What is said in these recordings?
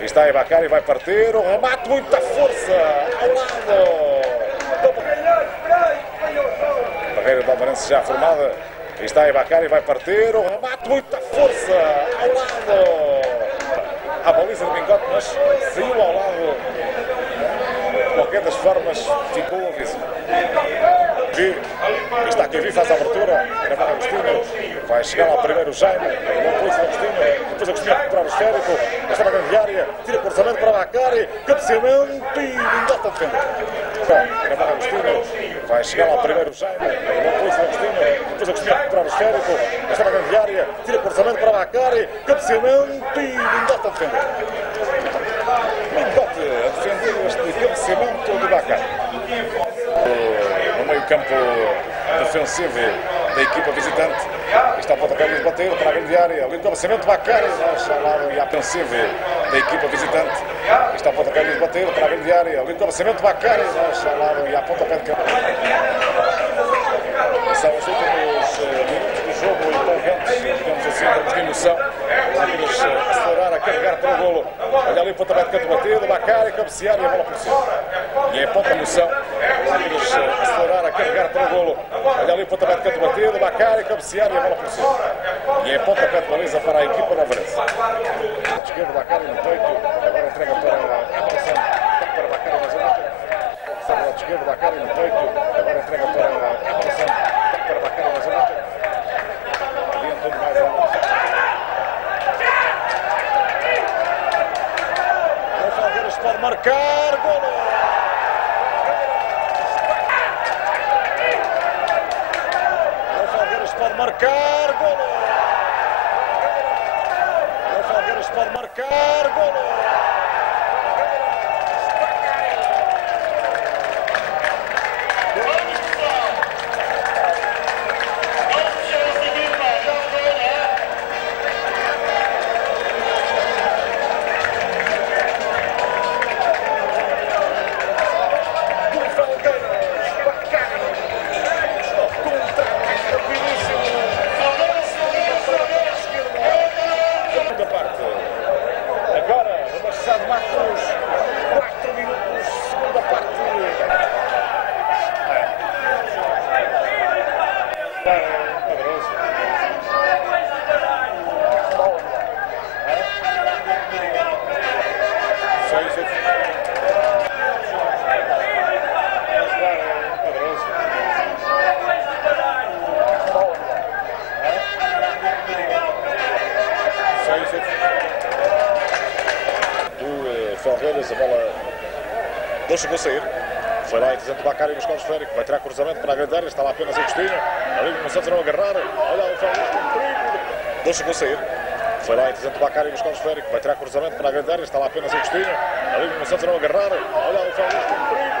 Está aí Bacari, vai partir, o remate, muita força, ao lado. Barreira do Alvarense já formada. Está aí Bacari, vai partir, o remate, muita força, ao lado. A baliza de Mingote, mas saiu ao lado. De qualquer das formas, ficou o aviso. Está Kevin, faz a abertura, Gravado Agostinho, vai chegar lá primeiro o Jaime, o Polícia Agostinho, depois Agostinho a recuperar o esférico, está na grande área, tira o cruzamento para Bacari, cabeceamento e Mingote a defender. Gravado Agostinho, vai chegar lá primeiro o Jaime, o Polícia Agostinho, depois Agostinho a recuperar o esférico, está na grande área, tira o cruzamento para Bacari, cabeceamento e Mingote a defender. Mingote a defender este cabeceamento de Bacari. No meio campo defensivo da equipa visitante, está o pontapé de bater para a grande área, ali o cabeceamento de Bacari, chamado e ofensivo da equipa visitante, está o pontapé de bater para a grande área, ali o cabeceamento de Bacari, chamado e a pontapé de campo. São os últimos minutos do jogo empolgantes, digamos assim, temos de emoção, vamos acelerar a carregar para o golo. Olha ali o pontapé de canto batido, Bacari, cabecear e a bola por cima. E é ponta de emoção, vamos acelerar a carregar para o golo. Olha ali o pontapé de canto batido, Bacari, cabecear e a bola por cima. E é pontapé de baliza para a equipa do Alvarense. Esquerdo, Bacari no peito, agora entrega para Emerson, para Bacari na zona. Sabe lado esquerdo, Bacari no peito, agora entrega para Emerson, para Bacari na zona. Adiantando mais a bola. O Falgueiras pode marcar, golo! Pode marcar, golo! O Falgueiras pode marcar, golo! Falgueiras, a bola não chegou a sair. Foi lá interessante o Bacari no escalo esférico. Vai tirar cruzamento para a grande área. Está lá apenas Agostinho. Ali no Santos não agarrar. Olha o Falgueiras com perigo. Não chegou a sair. Foi lá interessante o Bacari no escalo esférico. Vai tirar cruzamento para a grande área. Está lá apenas Agostinho. Ali no Santos não agarrar. Olha o Falgueiras com perigo.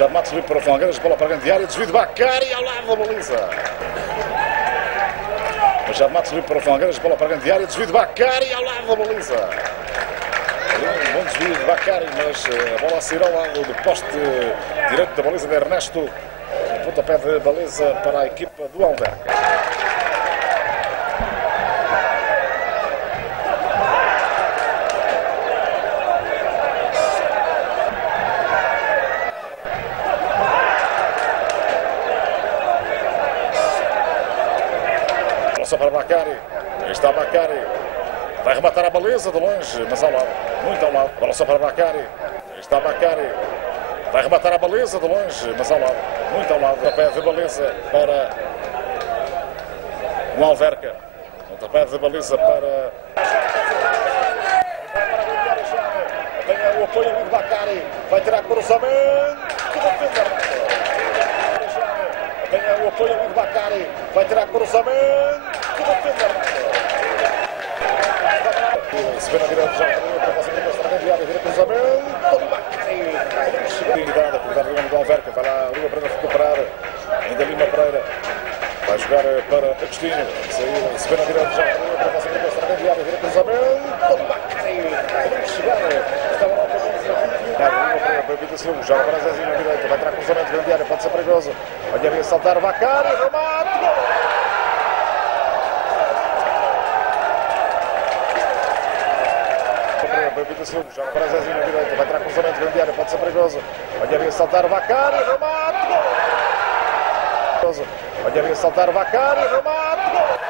Machado Matos livre para Felgueiras, bola para a grande área, desvio de Bacari ao lado da baliza. Machado Matos livre para Felgueiras, bola para a grande área, desvio de Bacari ao lado da baliza. Um bom desvio de Bacari, mas a bola a sair ao lado do poste direito da baliza de Ernesto. Pontapé de baliza para a equipa do Alverca. Só para Bacari, aí está Bacari, vai rematar a baliza de longe, mas ao lado, muito ao lado. Bola só para Bacari, aí está Bacari, vai rematar a baliza de longe, mas ao lado, muito ao lado. Pontapé de baliza para o Alverca, pontapé de baliza para... Tem o apoio de Bacari, vai tirar cruzamento, tem o apoio de Bacari, vai tirar cruzamento. Se vê na direita já para fazer a questão de área, vira cruzamento do Bacari. Chegada, a cuidar do Alverca, vai lá Lima Pereira recuperar, ainda Lima Pereira vai jogar para Agostinho, se vê na direita já para fazer a questão de área, vira cruzamento do Bacari. Chegada, estava lá para Bebida Silva, já para Zezinho na direita, vai tirar cruzamento grande área, pode ser perigoso. Olha ali a saltar o Bacari, remate! Bebida Silva, já para Zezinho na direita, vai tirar cruzamento grande área, pode ser perigoso. Olha ali a saltar o Bacari, remate! Olha ali a saltar o Bacari, remate!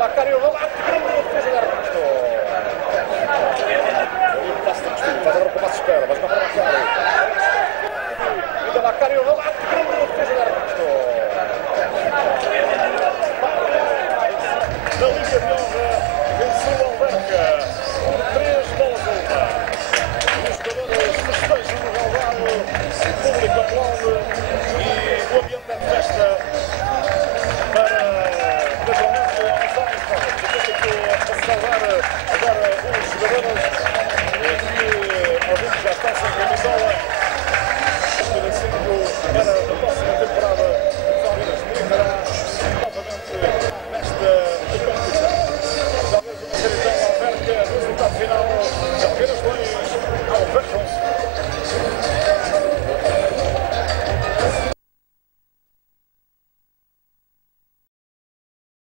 Bacari, o remate, grande defesa de Ernesto. E o passe de Agostinho, faz agora o passe de espera, mas não para Bacari. Ainda Bacari, o remate, grande defesa de Ernesto.